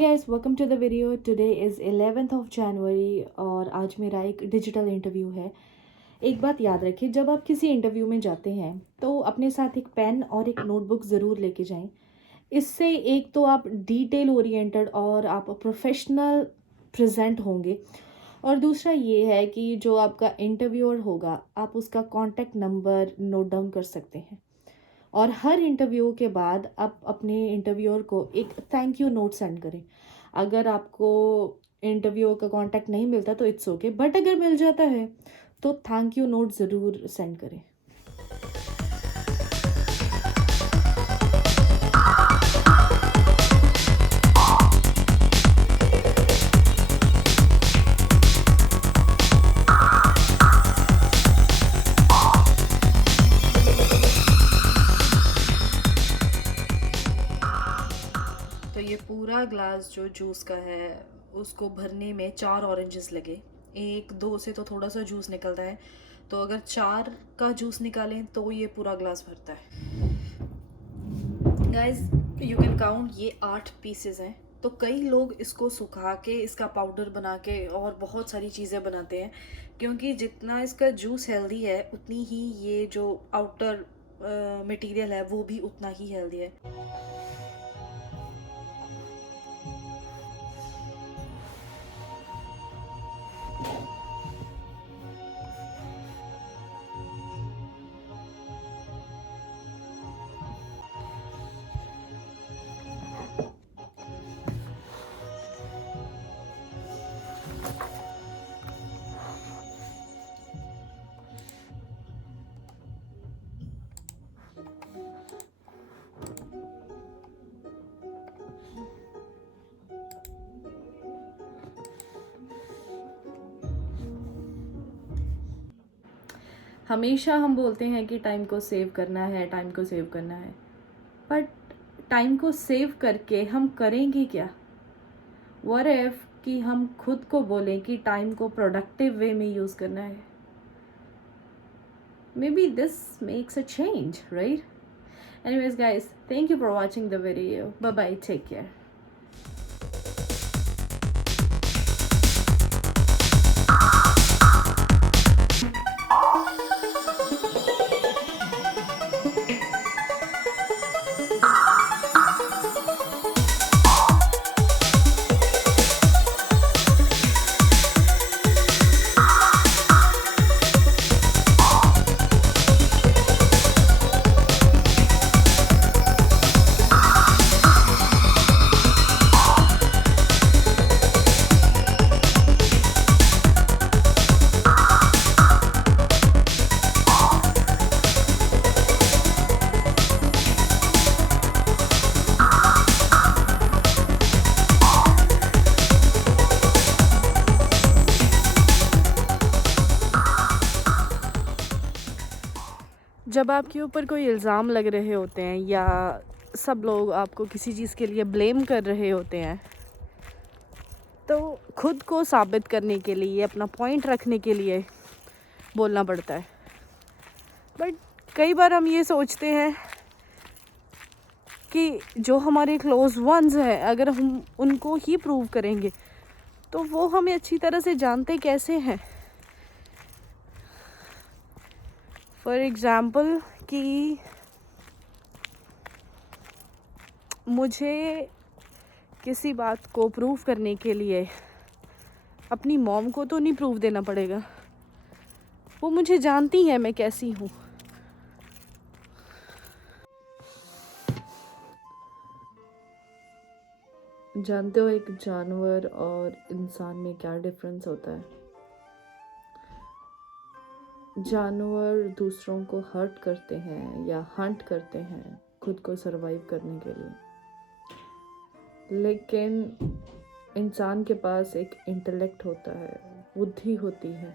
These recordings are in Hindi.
Guys, welcome to the video. Today is 11th of January और आज मेरा एक डिजिटल इंटरव्यू है। एक बात याद रखिए, जब आप किसी इंटरव्यू में जाते हैं तो अपने साथ एक पेन और एक नोटबुक ज़रूर लेके जाएं। इससे एक तो आप डिटेल ओरिएंटेड और आप प्रोफेशनल प्रेजेंट होंगे, और दूसरा ये है कि जो आपका इंटरव्यूअर होगा आप उसका कॉन्टैक्ट नंबर नोट डाउन कर सकते हैं। और हर इंटरव्यू के बाद आप अपने इंटरव्यूअर को एक थैंक यू नोट सेंड करें। अगर आपको इंटरव्यूअर का कांटेक्ट नहीं मिलता तो इट्स ओके, बट अगर मिल जाता है तो थैंक यू नोट ज़रूर सेंड करें। तो ये पूरा ग्लास जो जूस का है उसको भरने में 4 ऑरेंजेस लगे। एक दो से तो थोड़ा सा जूस निकलता है, तो अगर 4 का जूस निकालें तो ये पूरा ग्लास भरता है। गाइस, यू कैन काउंट, ये 8 पीसेस हैं। तो कई लोग इसको सुखा के इसका पाउडर बना के और बहुत सारी चीज़ें बनाते हैं, क्योंकि जितना इसका जूस हेल्दी है उतनी ही ये जो आउटर मटेरियल है वो भी उतना ही हेल्दी है। हमेशा हम बोलते हैं कि टाइम को सेव करना है, टाइम को सेव करना है, बट टाइम को सेव करके हम करेंगे क्या? व्हाट इफ कि हम खुद को बोलें कि टाइम को प्रोडक्टिव वे में यूज़ करना है? Maybe this makes a change, right? Anyways guys, thank you for watching the video. Bye bye, take care. जब आपके ऊपर कोई इल्ज़ाम लग रहे होते हैं या सब लोग आपको किसी चीज़ के लिए ब्लेम कर रहे होते हैं, तो खुद को साबित करने के लिए, अपना पॉइंट रखने के लिए बोलना पड़ता है। बट कई बार हम ये सोचते हैं कि जो हमारे क्लोज वंस हैं, अगर हम उनको ही प्रूव करेंगे तो वो हमें अच्छी तरह से जानते कैसे हैं। फॉर एग्ज़ाम्पल कि मुझे किसी बात को प्रूव करने के लिए अपनी मॉम को तो नहीं प्रूव देना पड़ेगा, वो मुझे जानती है मैं कैसी हूँ। जानते हो एक जानवर और इंसान में क्या डिफरेंस होता है? जानवर दूसरों को हर्ट करते हैं या हंट करते हैं खुद को सरवाइव करने के लिए, लेकिन इंसान के पास एक इंटेलेक्ट होता है, बुद्धि होती है,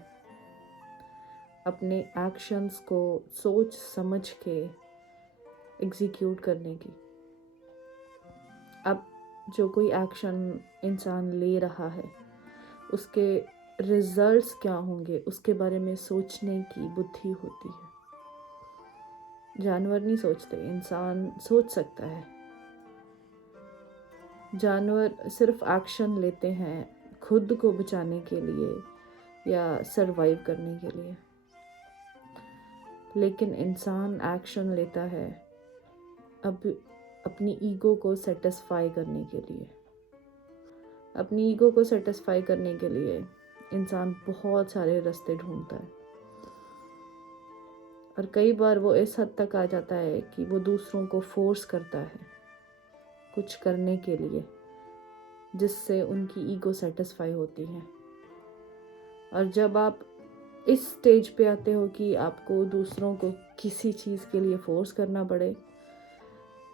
अपने एक्शंस को सोच समझ के एग्जीक्यूट करने की। अब जो कोई एक्शन इंसान ले रहा है उसके रिजल्ट्स क्या होंगे उसके बारे में सोचने की बुद्धि होती है। जानवर नहीं सोचते, इंसान सोच सकता है। जानवर सिर्फ एक्शन लेते हैं खुद को बचाने के लिए या सरवाइव करने के लिए, लेकिन इंसान एक्शन लेता है अब अपनी ईगो को सेटिस्फाई करने के लिए। अपनी ईगो को सेटिस्फाई करने के लिए इंसान बहुत सारे रास्ते ढूंढता है, और कई बार वो इस हद तक आ जाता है कि वो दूसरों को फोर्स करता है कुछ करने के लिए, जिससे उनकी ईगो सेटिस्फाई होती है। और जब आप इस स्टेज पे आते हो कि आपको दूसरों को किसी चीज़ के लिए फोर्स करना पड़े,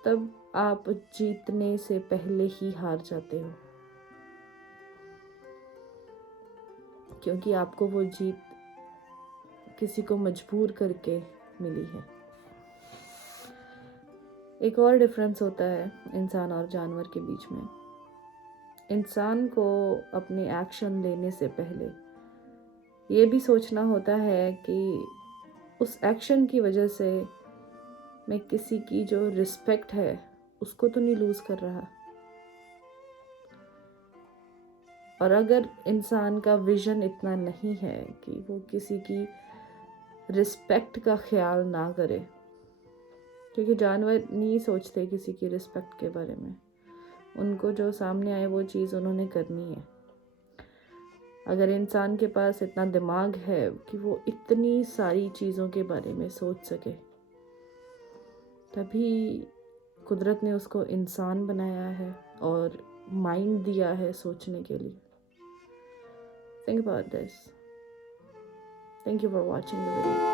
तब आप जीतने से पहले ही हार जाते हो, क्योंकि आपको वो जीत किसी को मजबूर करके मिली है। एक और डिफरेंस होता है इंसान और जानवर के बीच में। इंसान को अपने एक्शन लेने से पहले ये भी सोचना होता है कि उस एक्शन की वजह से मैं किसी की जो रिस्पेक्ट है उसको तो नहीं लूज कर रहा। और अगर इंसान का विजन इतना नहीं है कि वो किसी की रिस्पेक्ट का ख्याल ना करे, क्योंकि जानवर नहीं सोचते किसी की रिस्पेक्ट के बारे में, उनको जो सामने आए वो चीज़ उन्होंने करनी है। अगर इंसान के पास इतना दिमाग है कि वो इतनी सारी चीज़ों के बारे में सोच सके, तभी कुदरत ने उसको इंसान बनाया है और माइंड दिया है सोचने के लिए। Think about this. Thank you for watching the video.